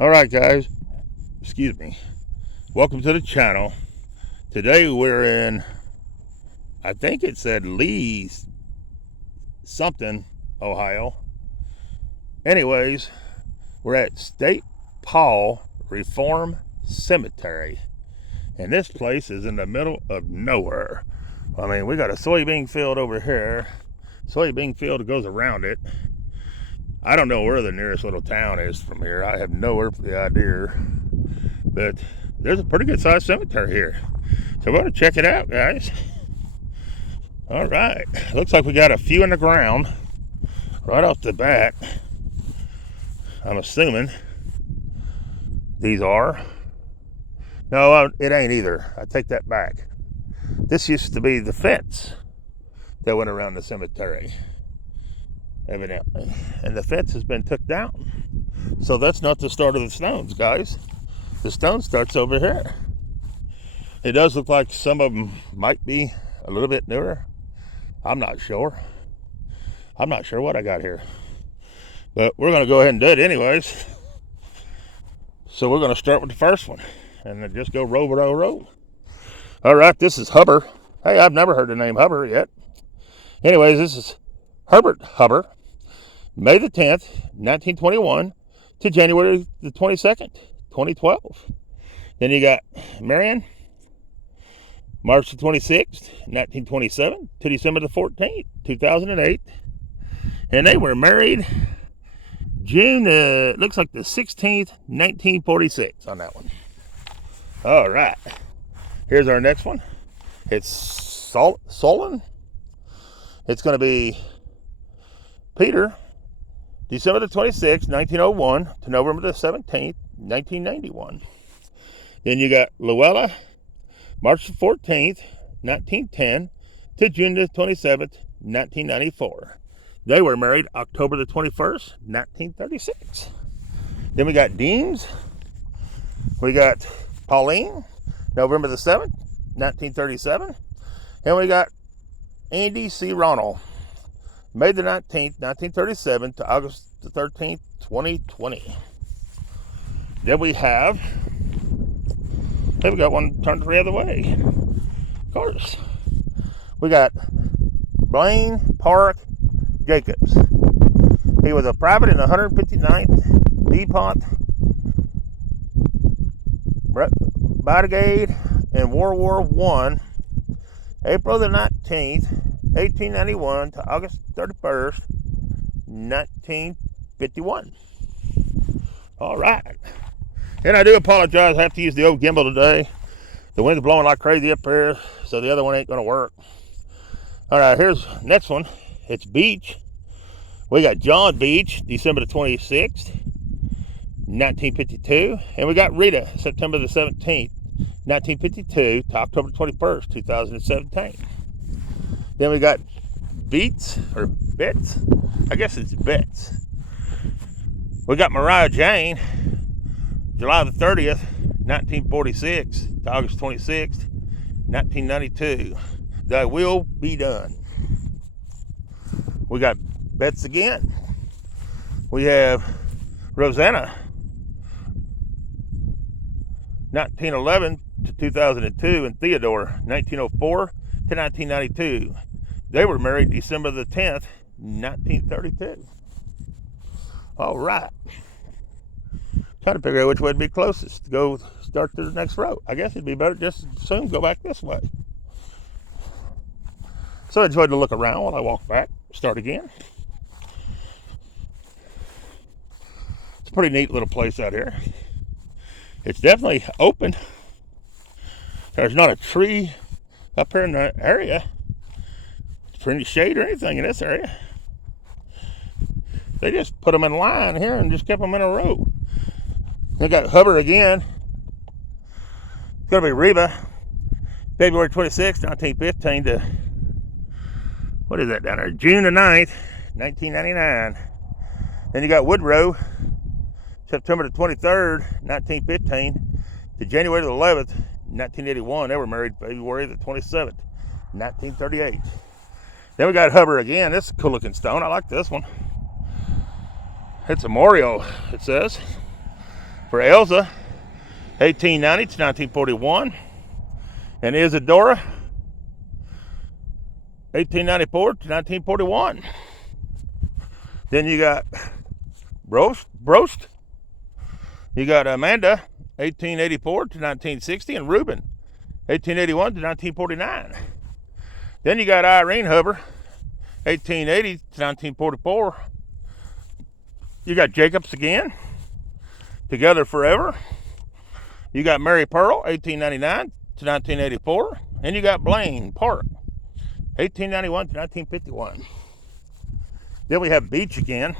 Alright guys, excuse me. Welcome to the channel. Today we're in, I think it said Lee something, Ohio. Anyways, we're at State Paul Reform Cemetery. And this place is in the middle of nowhere. I mean, we got a soybean field over here. Soybean field goes around it. I don't know where the nearest little town is from here. I have no earthly idea. But there's a pretty good sized cemetery here. So we're going to check it out, guys. All right. Looks like we got a few in the ground right off the bat. I'm assuming these are. No, it ain't either. I take that back. This used to be the fence that went around the cemetery, evidently. And the fence has been took down. So that's not the start of the stones, guys. The stone starts over here. It does look like some of them might be a little bit newer. I'm not sure. I'm not sure what I got here. But we're going to go ahead and do it anyways. So we're going to start with the first one. And then just go roll. All right, this is Hubbard. Hey, I've never heard the name Hubbard yet. Anyways, this is Herbert Hubbard. May the 10th, 1921 to January the 22nd, 2012. Then you got Marion, March the 26th, 1927 to December the 14th, 2008. And they were married June, looks like the 16th, 1946 on that one. All right. Here's our next one. It's Solon. It's going to be Peter, December the 26th, 1901 to November the 17th, 1991. Then you got Luella, March the 14th, 1910 to June the 27th, 1994. They were married October the 21st, 1936. Then we got Deems. We got Pauline, November the 7th, 1937. And we got Andy C. Ronald, May the 19th, 1937 to August the 13th, 2020. Then we have, hey, we got one turned the other way. Of course. We got Blaine Park Jacobs. He was a private in the 159th DuPont Brigade in World War I, April the 19th, 1891 to August 31st, 1951. All right. And I do apologize. I have to use the old gimbal today. The wind's blowing like crazy up here, so the other one ain't going to work. All right, here's the next one. It's Beach. We got John Beach, December the 26th, 1952. And we got Rita, September the 17th, 1952 to October 21st, 2017. Then we got Beats, or Betts. I guess it's Betts. We got Mariah Jane, July the 30th, 1946 to August 26th, 1992. Thy will be done. We got Betts again. We have Rosanna, 1911 to 2002, and Theodore, 1904 to 1992. They were married December the 10th, 1932. All right. Trying to figure out which way would be closest to go start to the next row. I guess it'd be better just soon go back this way. So I enjoyed the look around while I walk back. Start again. It's a pretty neat little place out here. It's definitely open. There's not a tree up here in the area for any shade or anything in this area. They just put them in line here and just kept them in a row. They got Hubbard again. It's going to be Reba, February 26th, 1915 to, what is that down there? June the 9th, 1999. Then you got Woodrow, September the 23rd, 1915 to January the 11th, 1981. They were married February the 27th, 1938. Then we got Hubbard again. This is a cool looking stone. I like this one. It's a memorial, it says. For Elsa, 1890 to 1941. And Isadora, 1894 to 1941. Then you got Brost. You got Amanda, 1884 to 1960, and Reuben, 1881 to 1949. Then you got Irene Huber, 1880 to 1944. You got Jacobs again, Together Forever. You got Mary Pearl, 1899 to 1984. And you got Blaine Park, 1891 to 1951. Then we have Beach again.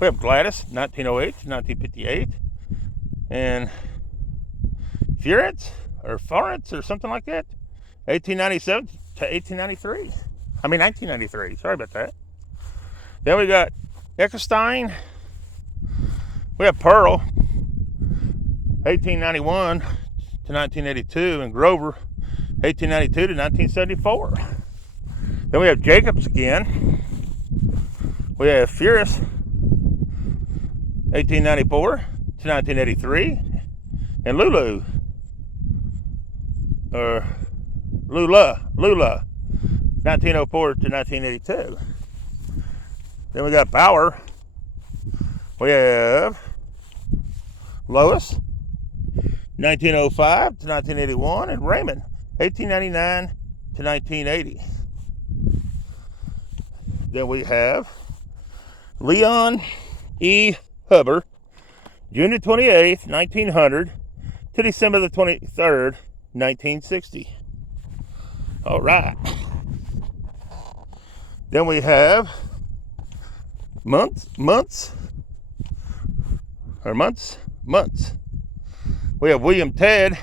We have Gladys, 1908 to 1958. And Florence or something like that, 1897 to 1993. Sorry about that. Then we got Eckstein. We have Pearl, 1891 to 1982, and Grover, 1892 to 1974. Then we have Jacobs again. We have Furious, 1894 to 1983, and Lula, 1904 to 1982. Then we got Bauer. We have Lois, 1905 to 1981, and Raymond, 1899 to 1980. Then we have Leon E. Huber, June 28th, 1900 to December the 23rd, 1960. All right. Then we have months. We have William Ted,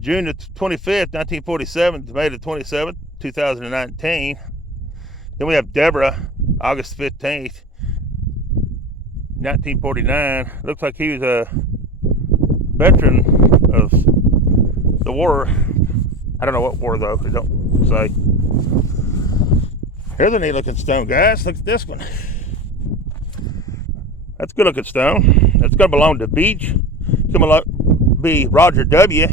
June the 25th, 1947 to May the 27th, 2019. Then we have Deborah, August 15th, 1949. Looks like he was a veteran of the war. I don't know what war though, they don't say. Here's a neat looking stone, guys. Look at this one. That's a good looking stone. That's going to belong to Beach. It's going to be Roger W.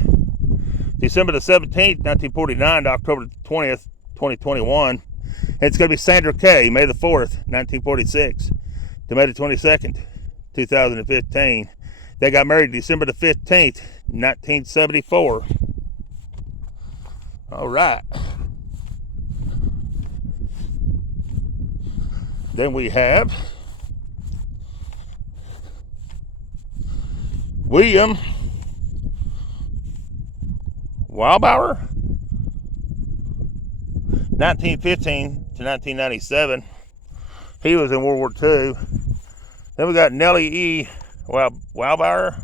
December the 17th, 1949 to October 20th, 2021. And it's going to be Sandra K. May the 4th, 1946 to May the 22nd, 2015. They got married December the 15th, 1974. All right. Then we have William Wildbauer, 1915 to 1997. He was in World War II. Then we got Nellie E. Wildbauer,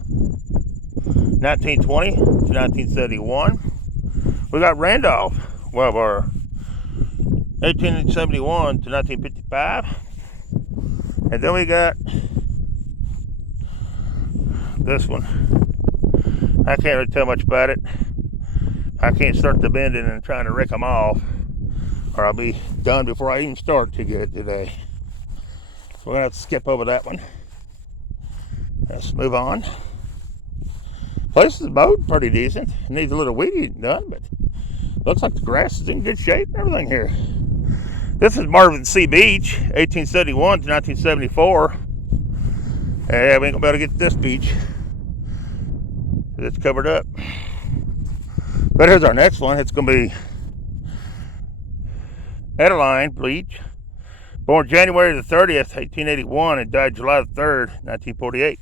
1920 to 1971. We got Randolph Wildbauer, 1871 to 1955. And then we got this one. I can't really tell much about it. I can't start the bending and trying to wreck them off, or I'll be done before I even start too good today. So we're gonna have to skip over that one. Let's move on. Place is mowed pretty decent. It needs a little weeding done, but looks like the grass is in good shape and everything here. This is Marvin C. Beach, 1871 to 1974. Yeah, we ain't gonna be able to get to this beach. It's covered up. But here's our next one. It's gonna be Adeline Beach, born January the 30th, 1881, and died July the 3rd, 1948.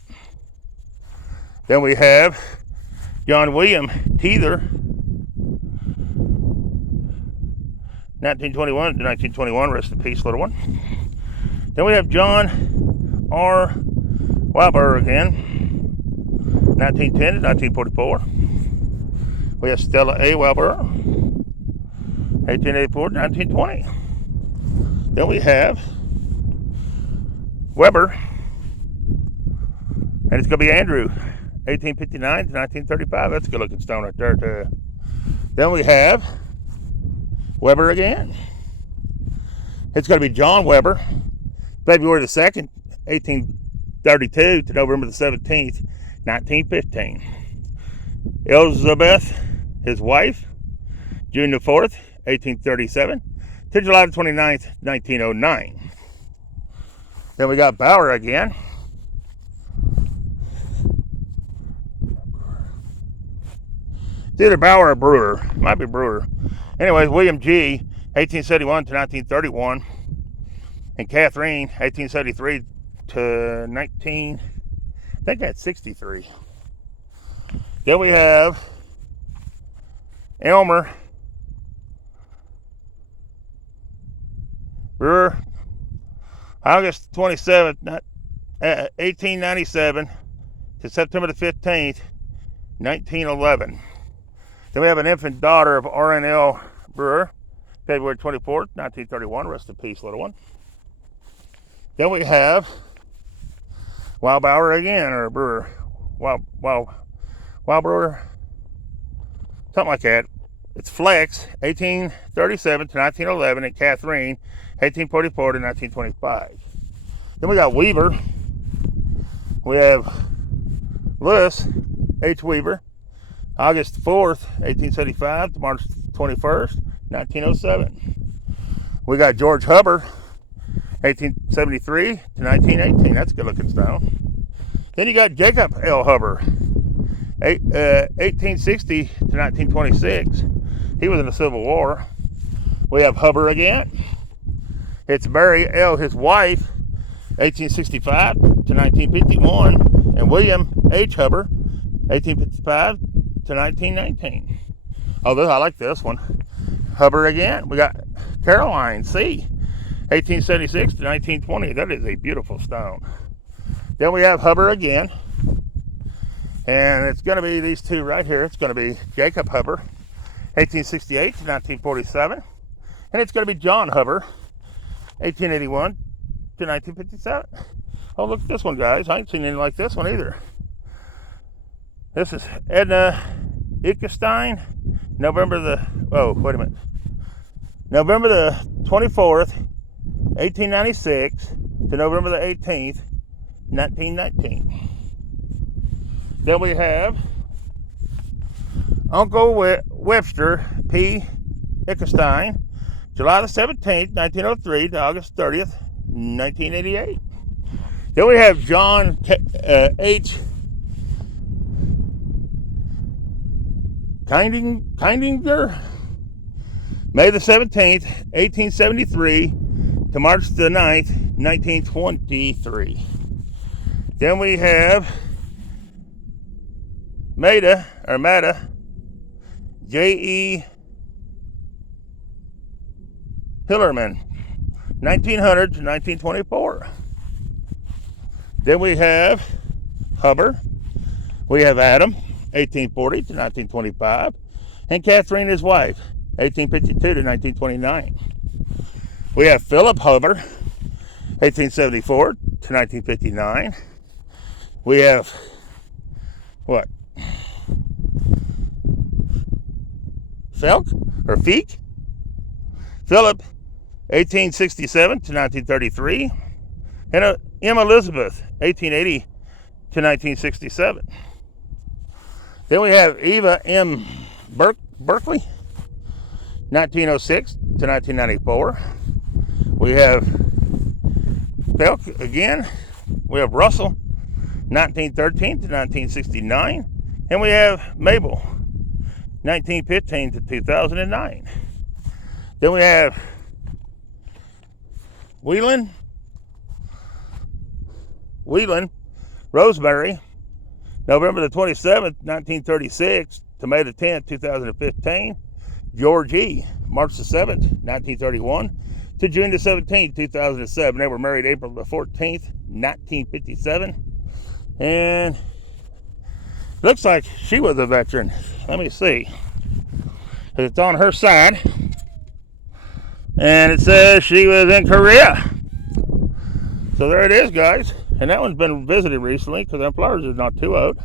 Then we have John William Teether, 1921 to 1921. Rest in peace, little one. Then we have John R. Wilbur again, 1910 to 1944. We have Stella A. Wilbur, 1884 to 1920. Then we have Weber, and it's going to be Andrew, 1859 to 1935. That's a good looking stone right there too. Then we have Weber again. It's going to be John Weber, February the 2nd, 1832 to November the 17th, 1915. Elizabeth, his wife, June the 4th, 1837 to July the 29th, 1909. Then we got Bauer again. It's either Bauer or Brewer. Might be Brewer. Anyways, William G., 1871 to 1931. And Catherine, 1873 to 19, I think that's 63. Then we have Elmer Brewer, August 27th, 1897 to September the 15th, 1911. Then we have an infant daughter of R.N.L. Brewer, February 24th, 1931. Rest in peace, little one. Then we have Wildbauer again, or Brewer. Wildbrewer, something like that. It's Flex, 1837 to 1911, and Catherine, 1844 to 1925. Then we got Weaver. We have Lewis H. Weaver, August 4th, 1875 to March 21st, 1907. We got George Hubbard, 1873 to 1918. That's a good looking stone. Then you got Jacob L. Hubbard, 1860 to 1926. He was in the Civil War. We have Hubbard again. It's Mary L., his wife, 1865 to 1951. And William H. Hubbard, 1855 to 1919. Oh, I like this one. Hubbard again. We got Caroline C., 1876 to 1920. That is a beautiful stone. Then we have Hubbard again. And it's going to be these two right here. It's going to be Jacob Hubbard, 1868 to 1947. And it's going to be John Hubbard, 1881 to 1957. Oh, look at this one, guys. I ain't seen anything like this one either. This is Edna Ickenstein, November the 24th, 1896 to November the 18th, 1919. Then we have Uncle Webster P. Ickenstein, July the 17th, 1903 to August 30th, 1988. Then we have John H. Kindinger, May the 17th, 1873 to March the 9th, 1923. Then we have Maida, J.E. Hillerman, 1900 to 1924. Then we have Hubbard. We have Adam, 1840 to 1925. And Catherine, his wife, 1852 to 1929. We have Philip Hubbard, 1874 to 1959. We have Feek? Philip, 1867 to 1933. And M. Elizabeth, 1880 to 1967. Then we have Eva M. Berkeley, 1906 to 1994. We have Felk again. We have Russell, 1913 to 1969. And we have Mabel, 1915 to 2009. Then we have Whelan Rosemary, November the 27th, 1936 to May the 10th, 2015. George E., March the 7th, 1931 to June the 17th, 2007. They were married April the 14th, 1957. And looks like she was a veteran. Let me see. It's on her side. And it says she was in Korea. So there it is, guys. And that one's been visited recently because them flowers is not too old.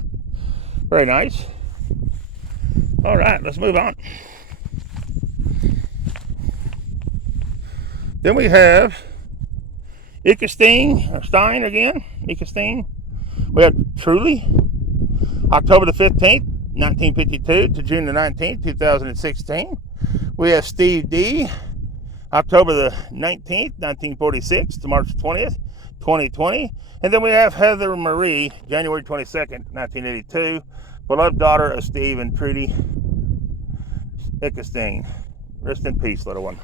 Very nice. All right, let's move on. Then we have Stein again. Stein. We have Truly, October the 15th, 1952 to June the 19th, 2016. We have Steve D, October the 19th, 1946 to March 20th, 2020. And then we have Heather Marie, January 22nd, 1982, beloved daughter of Steve and Trudy Ickenstein. Rest in peace, little one.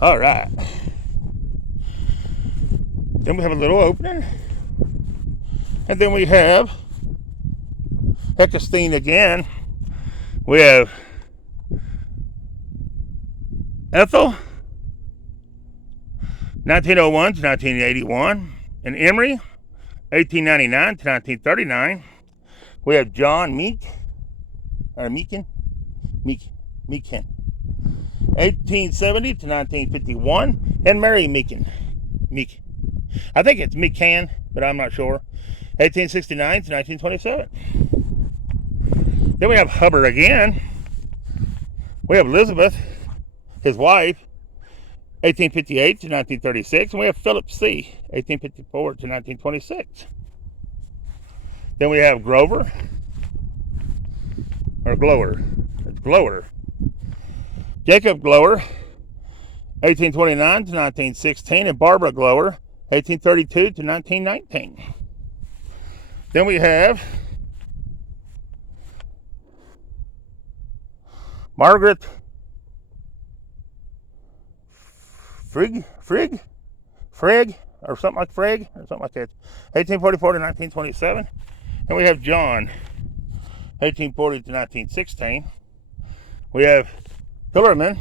All right. Then we have a little opening. And then we have Ickenstein again. We have Ethel, 1901 to 1981. And Emery, 1899 to 1939. We have John Meekin, 1870 to 1951. And Mary Meekin. I think it's Meekan, but I'm not sure. 1869 to 1927. Then we have Hubbard again. We have Elizabeth, his wife, 1858 to 1936. And we have Philip C., 1854 to 1926. Then we have Grover, or Glower. It's Glower. Jacob Glower, 1829 to 1916. And Barbara Glower, 1832 to 1919. Then we have Margaret Frigg, or something like that, 1844 to 1927. And we have John, 1840 to 1916. We have Hillerman.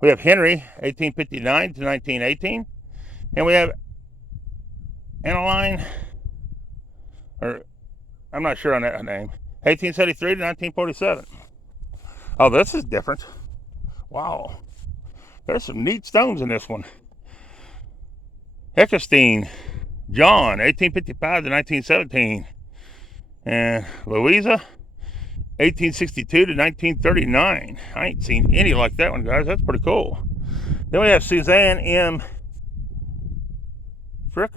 We have Henry, 1859 to 1918. And we have Annaline, or I'm not sure on that name, 1873 to 1947. Oh, this is different. Wow. There's some neat stones in this one. Eckerstein, John, 1855 to 1917. And Louisa, 1862 to 1939. I ain't seen any like that one, guys. That's pretty cool. Then we have Suzanne M. Frick?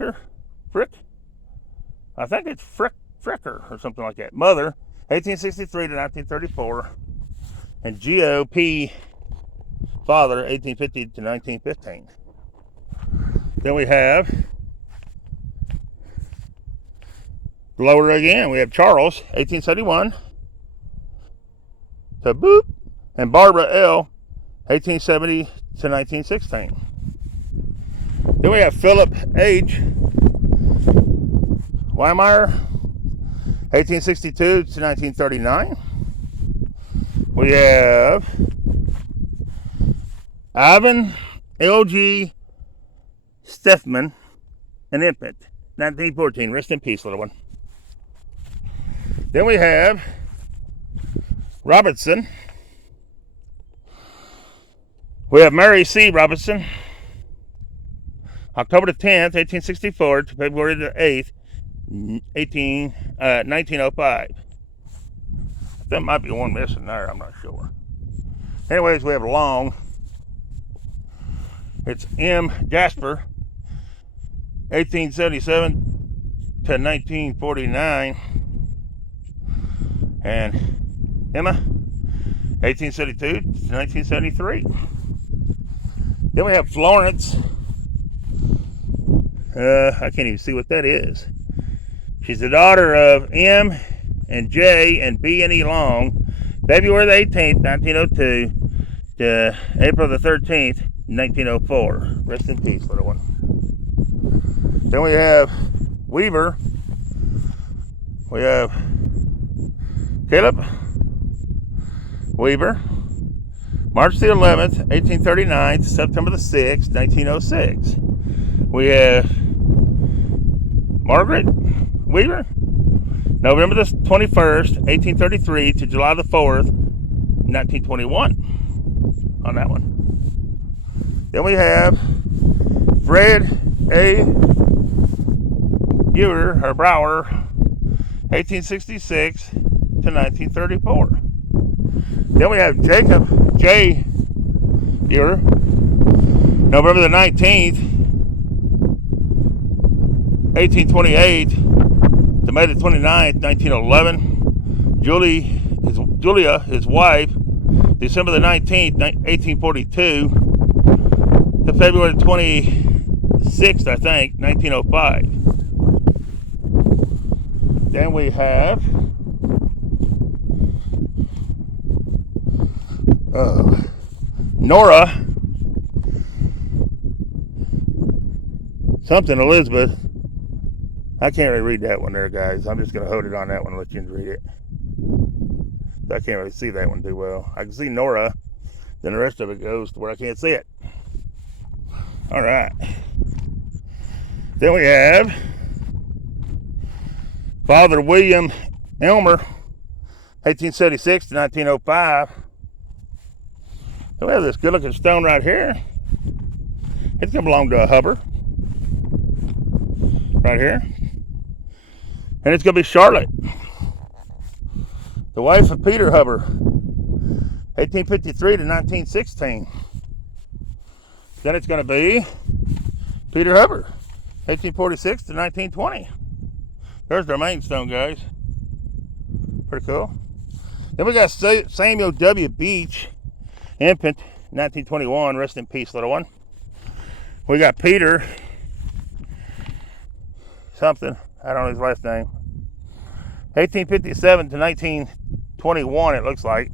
I think it's Fricker or something like that. Mother, 1863 to 1934. And G.O.P. Father, 1850 to 1915. Then we have Glower again. We have Charles, 1871 to boop. And Barbara L., 1870 to 1916. Then we have Philip H. Weimeyer, 1862 to 1939. We have Ivan L.G. Steffman, an infant, 1914. Rest in peace, little one. Then we have Robertson. We have Mary C. Robertson, October the 10th, 1864 to February the 8th, 1905. There might be one missing there, I'm not sure. Anyways, we have Long. It's M. Jasper, 1877 to 1949. And Emma, 1872 to 1973. Then we have Florence. I can't even see what that is. She's the daughter of M. and J. and B. and E. Long, February the 18th, 1902 to April the 13th, 1904. Rest in peace, little one. Then we have Weaver. We have Caleb Weaver, March the 11th, 1839 to September the 6th, 1906. We have Margaret Weaver, November the 21st, 1833 to July the 4th, 1921 on that one. Then we have Fred A. Brower, 1866 to 1934. Then we have Jacob J. Buer, November the 19th, 1828 to May the 29th, 1911. Julia, his wife, December the 19th, 1842 to February 26th, I think, 1905. Then we have Nora something Elizabeth. I can't really read that one there, guys. I'm just going to hold it on that one and let you read it. I can't really see that one too well. I can see Nora, then the rest of it goes to where I can't see it. All right. Then we have Father William Elmer, 1876 to 1905. Then we have this good-looking stone right here. It's going to belong to a Hubbard. Right here. And it's going to be Charlotte, the wife of Peter Hubbard, 1853 to 1916. Then it's going to be Peter Hubbard, 1846 to 1920. There's their main stone, guys. Pretty cool. Then we got Samuel W. Beach, infant, 1921. Rest in peace, little one. We got Peter something. I don't know his last name. 1857 to 1921, it looks like.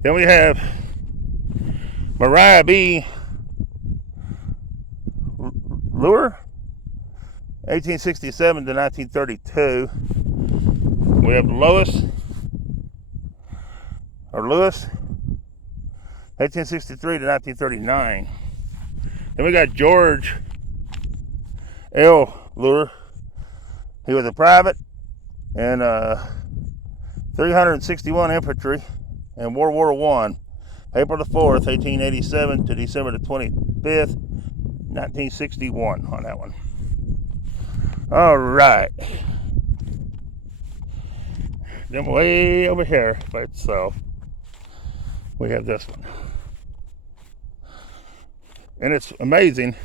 Then we have Mariah B. Lure, 1867 to 1932. We have Lewis, 1863 to 1939. Then we got George L. Lure. He was a private in 361 infantry in World War I, April the 4th, 1887 to December the 25th, 1961 on that one. All right. Then way over here by itself, we have this one. And it's amazing.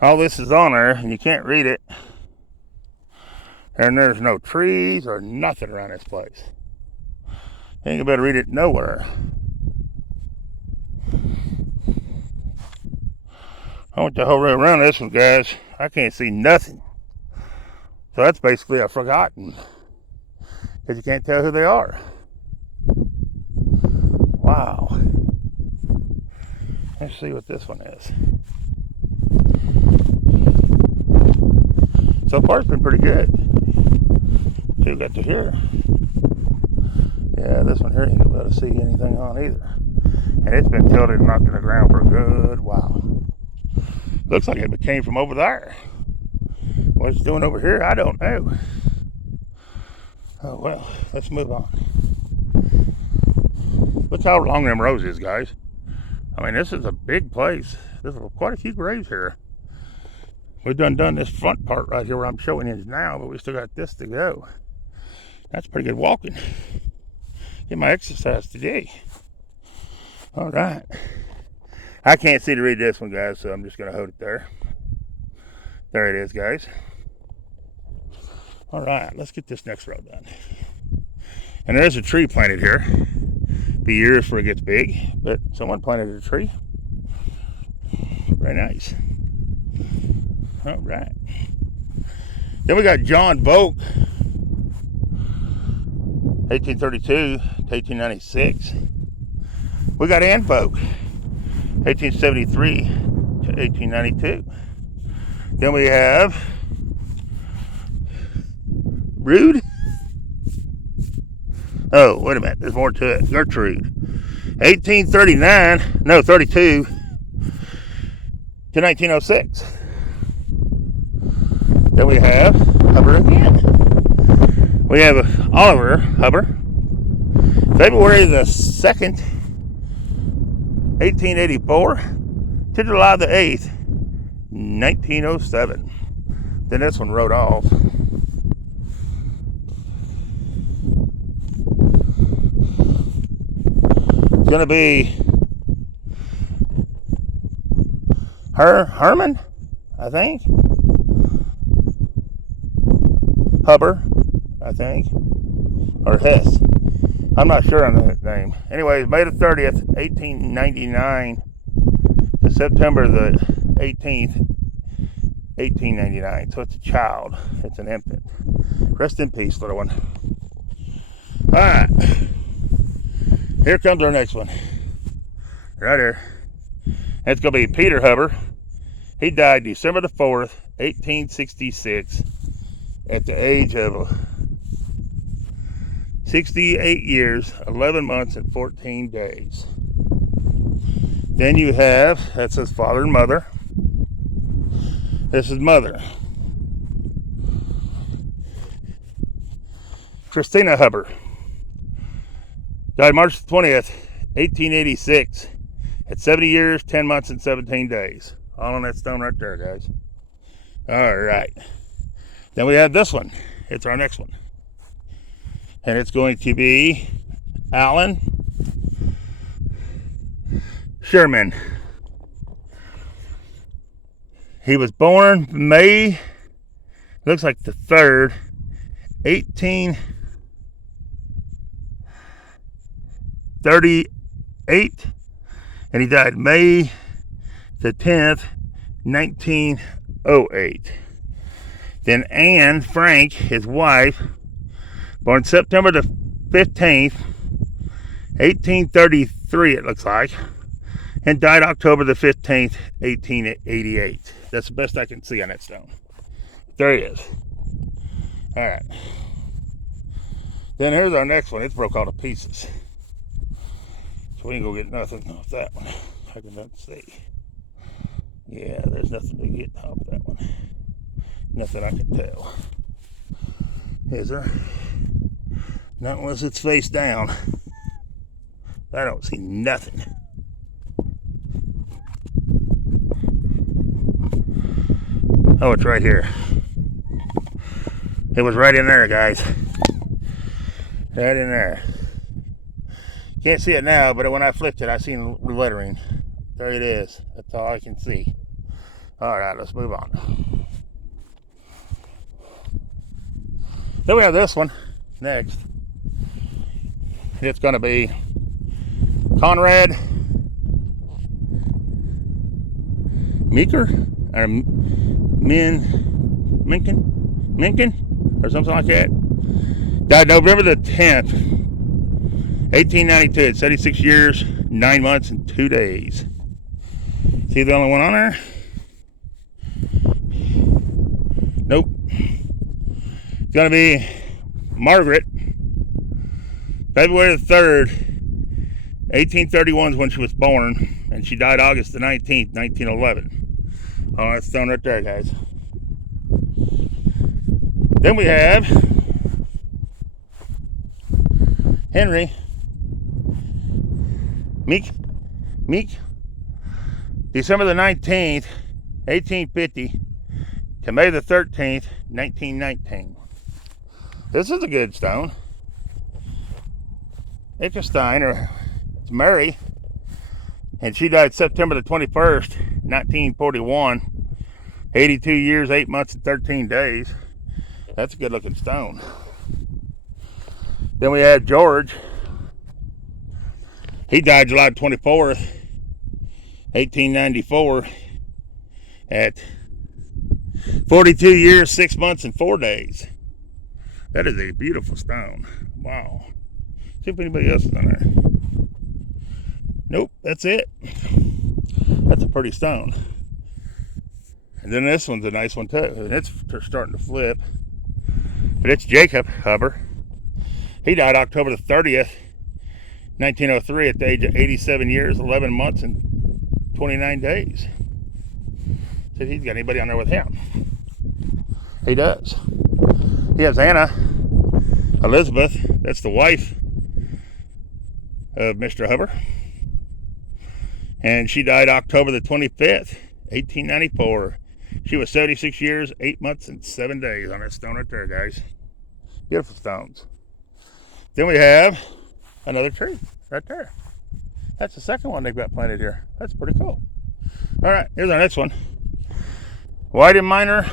All this is on there, and you can't read it. And there's no trees or nothing around this place. You ain't better read it nowhere. I went the whole way around this one, guys. I can't see nothing. So that's basically a forgotten. Because you can't tell who they are. Wow. Let's see what this one is. So far it's been pretty good. See, we got to here. Yeah, this one here you ain't gonna be able to see anything on either. And it's been tilted and knocked to the ground for a good while. Looks like it came from over there. What it's doing over here, I don't know. Oh well, let's move on. Look how long them rows is, guys. I mean, this is a big place. There's quite a few graves here. We've done this front part right here where I'm showing you now, but we still got this to go. That's pretty good walking. Get my exercise today. All right. I can't see to read this one, guys, so I'm just going to hold it there. There it is, guys. All right, let's get this next row done. And there's a tree planted here. Be years before it gets big, but someone planted a tree. Very nice. All right. Then we got John Volk, 1832 to 1896. We got Ann Volk, 1873 to 1892. Then we have Rude. Oh, wait a minute. There's more to it. Gertrude, 32 to 1906. Then we have Hubbard again. We have Oliver Hubbard, February the 2nd, 1884 to July the 8th, 1907. Then this one wrote off. It's going to be Herman, I think. Huber, I think, or Hess. I'm not sure on the name. Anyways, May the 30th, 1899 to September the 18th, 1899. So it's a child. It's an infant. Rest in peace, little one. All right. Here comes our next one. Right here. It's going to be Peter Huber. He died December the 4th, 1866 at the age of 68 years, 11 months, and 14 days. Then you have, that's his father and mother. This is mother. Christina Huber. Died March 20th, 1886 at 70 years, 10 months, and 17 days. All on that stone right there, guys. All right. Then we have this one. It's our next one. And it's going to be Alan Sherman. He was born May, looks like the 3rd, 1838. And he died May the 10th, 1908. Then Anne Frank, his wife, born September the 15th, 1833, it looks like, and died October the 15th, 1888. That's the best I can see on that stone. There he is. All right. Then here's our next one. It's broke all to pieces. So we ain't gonna get nothing off that one. I can not see. Yeah, there's nothing to get off that one. Nothing I can tell. Is there? Not unless it's face down. I don't see nothing. Oh, it's right here. It was right in there, guys. Right in there. Can't see it now, but when I flipped it, I seen lettering. There it is. That's all I can see. All right, let's move on. Then we have this one next. It's going to be Conrad Meeker or Minkin or something like that. Died November the 10th, 1892 at 76 years, 9 months, and 2 days. See the only one on there? Nope. It's going to be Margaret. February the 3rd, 1831 is when she was born, and she died August the 19th, 1911. Oh, that's stone right there, guys. Then we have Henry Meek, December the 19th, 1850 to May the 13th, 1919. This is a good stone. Ickenstein, or it's Mary, and she died September the 21st, 1941, 82 years, 8 months, and 13 days. That's a good looking stone. Then we have George. He died July 24th, 1894 at 42 years, 6 months, and 4 days. That is a beautiful stone. Wow. See if anybody else is on there. Nope, that's it. That's a pretty stone. And then this one's a nice one too. And it's starting to flip. But it's Jacob Huber. He died October the 30th, 1903 at the age of 87 years, 11 months, and 29 days. See if he's got anybody on there with him. He does. He has Anna Elizabeth. That's the wife of Mr. Huber. And she died October the 25th, 1894. She was 76 years, 8 months, and 7 days on that stone right there, guys. Beautiful stones. Then we have another tree right there. That's the second one they've got planted here. That's pretty cool. All right, here's our next one. White and Minor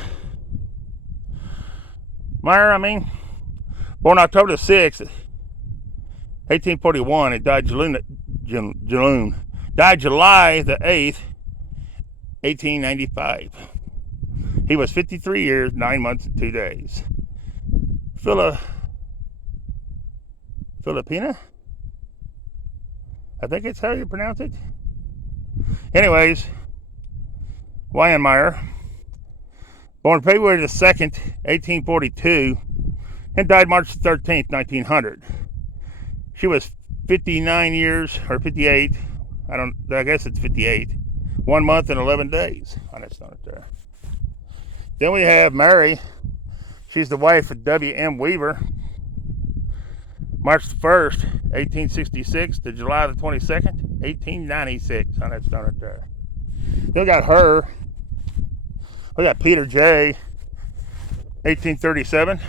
Meyer, born October the 6th, 1841, and died died July the 8th, 1895. He was 53 years, 9 months, and 2 days. Filipina? I think it's how you pronounce it. Anyways, Wyan Meyer, born February the 2nd, 1842, and died March 13th, 1900. She was 59 years, or 58, I guess it's 58, 1 month and 11 days. Oh, that's not it there. Then we have Mary. She's the wife of W.M. Weaver. March 1st, 1866 to July the 22nd, 1896. Oh, that's not it there. Then we got her. We got Peter J., 1837 to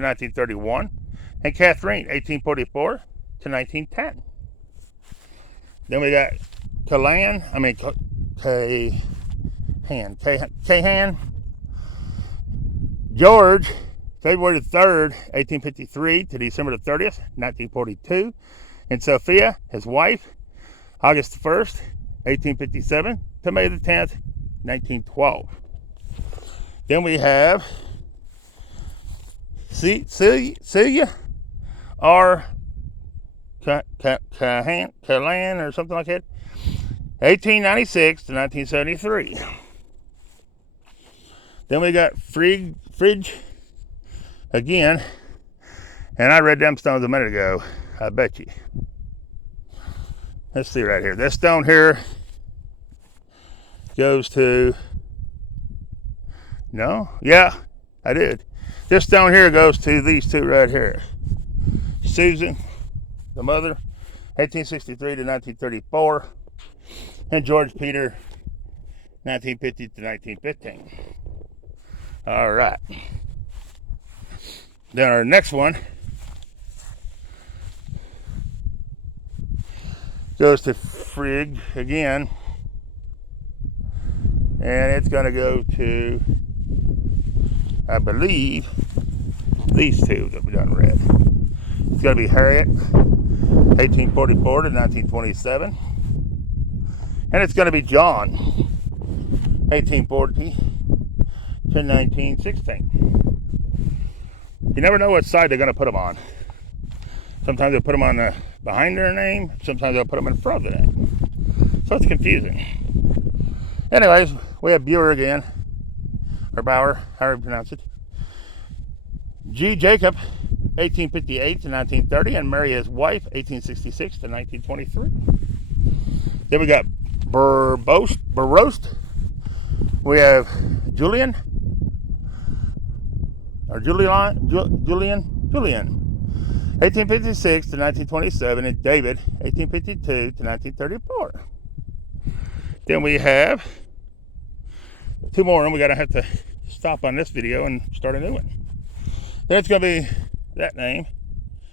1931. And Catherine, 1844 to 1910. Then we got Cahan. George, February the 3rd, 1853 to December the 30th, 1942. And Sophia, his wife, August the 1st, 1857 to May the 10th, 1912. Then we have Celia R. Cahan or something like that, 1896 to 1973. Then we got Fridge again, and I read them stones a minute ago, I bet you. Let's see right here. This stone here goes to, no? Yeah, I did. This stone here goes to these two right here. Susan, the mother, 1863 to 1934, and George Peter, 1950 to 1915. All right. Then our next one goes to Frigg again, and it's going to go to, I believe, these two that we done read. It's going to be Harriet, 1844 to 1927, and it's going to be John, 1840 to 1916. You never know what side they're going to put them on. Sometimes they'll put them on behind their name. Sometimes they'll put them in front of the name. So it's confusing. Anyways, we have Buer again. Or Bauer, however you pronounce it. G. Jacob, 1858 to 1930. And Mary, his wife, 1866 to 1923. Then we got Barost. We have Julian. 1856 to 1927, and David, 1852 to 1934. Then we have two more, and we gotta have to stop on this video and start a new one. Then it's gonna be that name.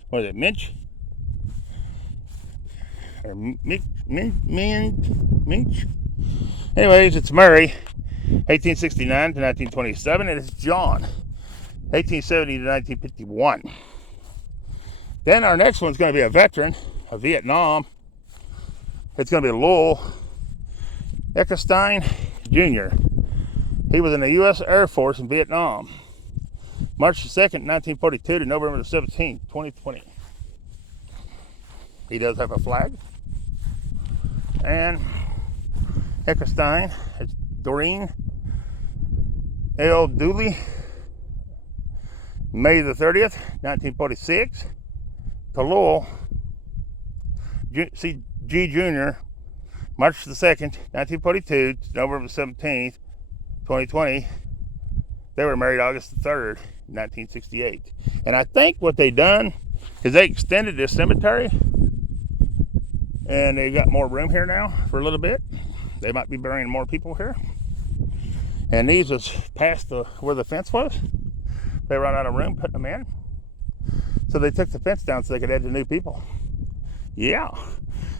What is it, Minch? Or Minch? Anyways, it's Mary, 1869 to 1927, and it's John, 1870 to 1951. Then our next one's going to be a veteran of Vietnam. It's going to be Lowell Eckenstein Jr. He was in the U.S. Air Force in Vietnam, March 2nd, 1942 to November 17th, 2020. He does have a flag. And Eckenstein, it's Doreen L. Dooley, May the 30th, 1946, to Lowell C. G. Jr., March the 2nd, 1942, to November 17th, 2020. They were married August the 3rd, 1968. And I think what they done is they extended this cemetery, and they got more room here now for a little bit. They might be burying more people here. And these was past where the fence was. They ran out of room putting them in. So they took the fence down so they could add the new people. Yeah.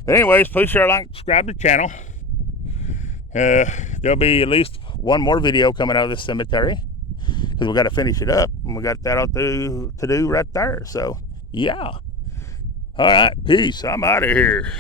But anyways, please share, like, subscribe to the channel. There'll be at least one more video coming out of this cemetery, because we got to finish it up, and we got that all to do right there. So, yeah. All right, peace. I'm out of here.